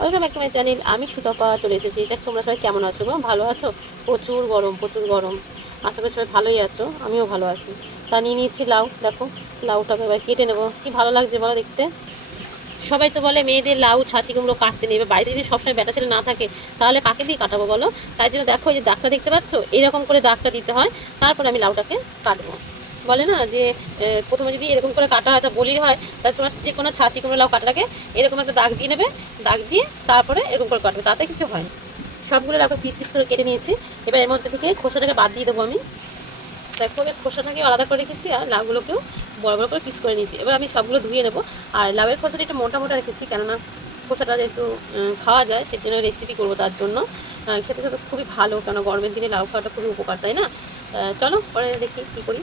Welcome back to my channel. আমি সুতপা চলে এসেছি। দেখ তোমরা সবাই কেমন আছো গো? ভালো আছো? প্রচুর গরম, প্রচুর গরম। আশা করি সবাই ভালোই আছো, আমিও ভালো আছি। তা নিয়ে নিয়েছি লাউ। দেখো লাউটাকে এবার কেটে নেবো। কি ভালো লাগছে বলো দেখতে। সবাই তো বলে মেয়েদের লাউ ছাঁচি কুমড়ো কাটতে নেবে, বাড়িতে যদি সবসময় ব্যাটা ছেলে না থাকে তাহলে কাকে দিয়ে কাটাবো বলো? তাই জন্য দেখো এই যে দাগটা দেখতে পাচ্ছ, এরকম করে দাগটা দিতে হয়, তারপরে আমি লাউটাকে কাটবো। বলে না যে প্রথমে যদি এরকম করে কাটা হয় তা বলির হয়, তাহলে তোমার যে কোনো ছাঁচি কুমড়ো লাউ কাটার আগে এরকম একটা দাগ দিয়ে নেবে, দাগ দিয়ে তারপরে এরকম করে কাটবে, তাতে কিছু হয় না। সবগুলো লাউ পিস পিস করে কেটে নিয়েছি। এবার এর মধ্যে থেকে খোসাটাকে বাদ দিয়ে দেবো আমি। দেখো এবার খোসাটাকে আলাদা করে রেখেছি আর লাউগুলোকেও বড় বড় করে পিস করে নিয়েছি। এবার আমি সবগুলো ধুয়ে নেবো। আর লাউয়ের খোসাটা একটু মোটা মোটা রেখেছি, কেননা খোসাটা যেহেতু খাওয়া যায় সেই জন্য রেসিপি করবো, তার জন্য খেতে খেতে খুবই ভালো, কেন গরমের দিনে লাউ খাওয়াটা খুবই উপকার, তাই না? চলো পরে দেখি কী করি।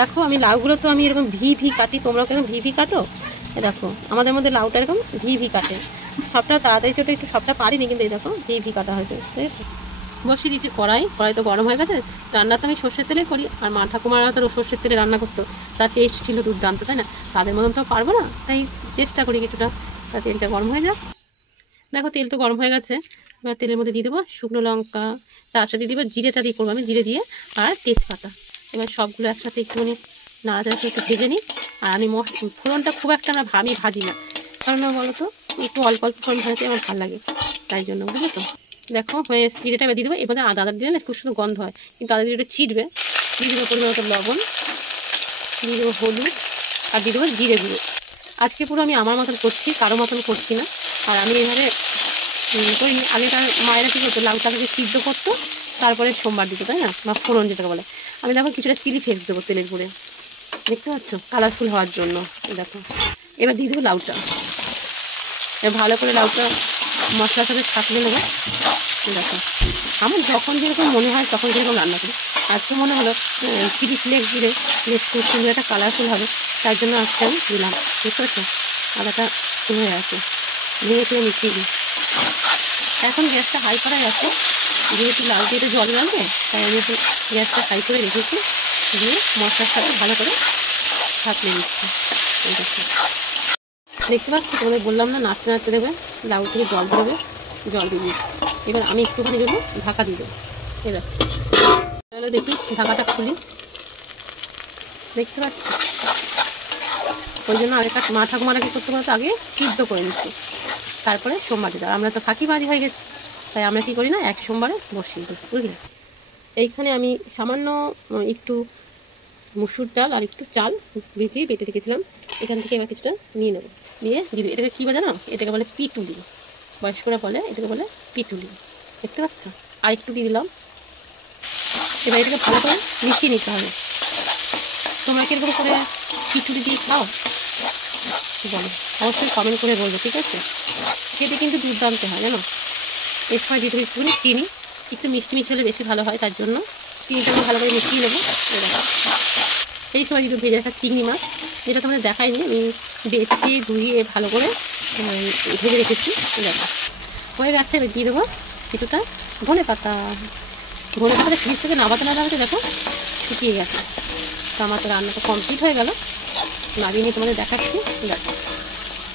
দেখো আমি লাউগুলো তো আমি এরকম ভি ভি কাটি, তোমরাও কেন ভি ভি কাটো? দেখো আমাদের মধ্যে লাউটা এরকম ভি ভি কাটে। সবটা তাড়াতাড়ি চোটে একটু সবটা পারিনি, কিন্তু এই দেখো ভি ভি কাটা হয়েছে। বসিয়ে দিয়েছি কড়াই তো গরম হয়ে গেছে। রান্না তো আমি সর্ষের তেলে করি, আর মা ঠাকুমারা তো সর্ষের তেলে রান্না করতো, তার টেস্ট ছিল দুর্দান্ত, তাই না? তাদের মতন তো পারবো না, তাই চেষ্টা করি কিছুটা। তা তেলটা গরম হয়ে যাক। দেখো তেল তো গরম হয়ে গেছে। এবার তেলের মধ্যে দিয়ে দেবো শুকনো লঙ্কা, তার সাথে দিয়ে দেবো জিরেটা দিয়ে করবো আমি, জিরে দিয়ে আর তেজপাতা। এবার সবগুলো একসাথে একটুখানি নাড়াচাড়া একটু ভেজে নিই। আর আমি ফোড়নটা খুব একটা আমি ভাজি না, কারণ বলো তো একটু অল্প অল্প ফোড়ন ভাজতে আমার ভালো লাগে, তাই জন্য, বুঝলো তো? দেখো হয়ে জিরেটা দিয়ে দেবো। এবার আদা দিলে না খুব সুন্দর গন্ধ হয়, কিন্তু আদা দিয়ে ছিটবে। দিয়ে দেবো পরিমাণ মতো লবণ, দিয়ে দেবো হলুদ, আর দিয়ে দেবো জিরে গুঁড়ো। আজকে পুরো আমি আমার মতন করছি, কারো মতন করছি না। আর আমি এভাবে করিনি। আগেকার মায়েরা কী করতো, লাউটাকে সিদ্ধ করতো, তারপরে সোমবার দিত, তাই না? বা ফোড়ন যেটাকে বলে। আমি দেখো কিছুটা চিলি ফ্লেক্স দেবো তেলের উপরে, দেখতে পাচ্ছ, কালারফুল হওয়ার জন্য। দেখো এবার দিয়ে দেবো লাউটা। এবার ভালো করে লাউটা মশলার সাথে থাকলে নেবো। দেখো আমার যখন যেরকম মনে হয় তখন যেরকম রান্না করি। আজকে মনে হলো চিলি ফ্লেক্স দিলে খুব সুন্দর একটা কালারফুল হবে, তার জন্য আজকে আমি দিলাম। বুঝতে পারছো? আদাটা ফুল হয়ে আছে, ভেঙে ফিরে মিশিয়ে দিই। এখন গ্যাসটা হাই করা আছে, যেহেতু লাউ দিয়ে জল লাগবে, তাই আমি এখন গ্যাসটা হাই করে রেখেছি। দিয়ে মশলার সাথে ভালো করে থাকলে দিচ্ছি। দেখতে পাচ্ছি, তোমাদের বললাম না, নাড়তে নাড়তে দেবে, লাউ থেকে জল বেরোবে, জল দিয়ে দিচ্ছি। এবার আমি একটুখানি জন্য ঢাকা দিয়ে দেবো। এবার তাহলে দেখি ঢাকাটা খুলি, দেখতে পাচ্ছি। ওই জন্য আগেকার মা ঠাকুমারা কী করতে পারতো, আগে সিদ্ধ করে নিচ্ছি, তারপরে সোমবার দিতে। আমরা তো ফাঁকিবাজি হয়ে গেছি, তাই আমরা কী করি না, এক সোমবারে বসিয়ে দিই, বুঝলি? এইখানে আমি সামান্য একটু মুসুর ডাল আর একটু চাল ভিজিয়ে বেটে রেখেছিলাম, এখান থেকে এবার কিছুটা নিয়ে নেবো। নিয়ে দিয়ে দেবো। এটাকে কী বলে জানো? এটাকে বলে পিটুলি, বয়স্করা বলে, এটাকে বলে পিটুলি, দেখতে পাচ্ছ? আর একটু দিয়ে দিলাম। এবার এটাকে ভালো করে মিশিয়ে নিতে হবে। তোমরা কীরকম করে পিটুলি দিয়ে খাও বলো, অবশ্যই কমেন্ট করে বলবো, ঠিক আছে? খেতে কিন্তু দুর্দান্ত হয়, জানো? এর সময় দিয়ে দেবো একটুখানি চিনি, একটু মিষ্টি মিষ্টি হলে বেশি ভালো হয়, তার জন্য চিনিটাকে ভালো করে মিশিয়ে নেবো। এই সময় দিয়ে ভেজে রাখা চিংড়ি মাছ, যেটা তোমাদের দেখাইনি, আমি বেছে ধুয়ে ভালো করে ভেজে রেখেছি। দেখো হয়ে গেছে। এবার দিয়ে দেবো কিছুটা ধনে পাতা। ধনে পাতাটা ফ্রিজ থেকে নামাতে না নামাতে দেখো শুকিয়ে গেছে। তো আমার তো রান্নাটা কমপ্লিট হয়ে গেল, নামিয়ে নিয়ে তোমাদের দেখাচ্ছি। দেখো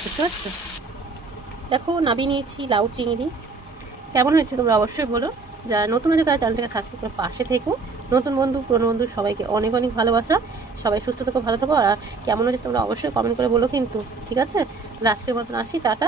বুঝতে পারছো? দেখো নামিয়ে নিয়েছি লাউ চিংড়ি। কেমন হয়েছে তোমরা অবশ্যই বলো। যারা নতুন হয়েছে তারা চ্যানেলটাকে সাবস্ক্রাইব করে পাশে থেকো। নতুন বন্ধু পুরনো বন্ধু সবাইকে অনেক অনেক ভালোবাসা। সবাই সুস্থ থেকো, ভালো থাকো। আর কেমন হয়েছে তোমরা অবশ্যই কমেন্ট করে বলো কিন্তু, ঠিক আছে? তাহলে আজকের মতন আসি, টাটা।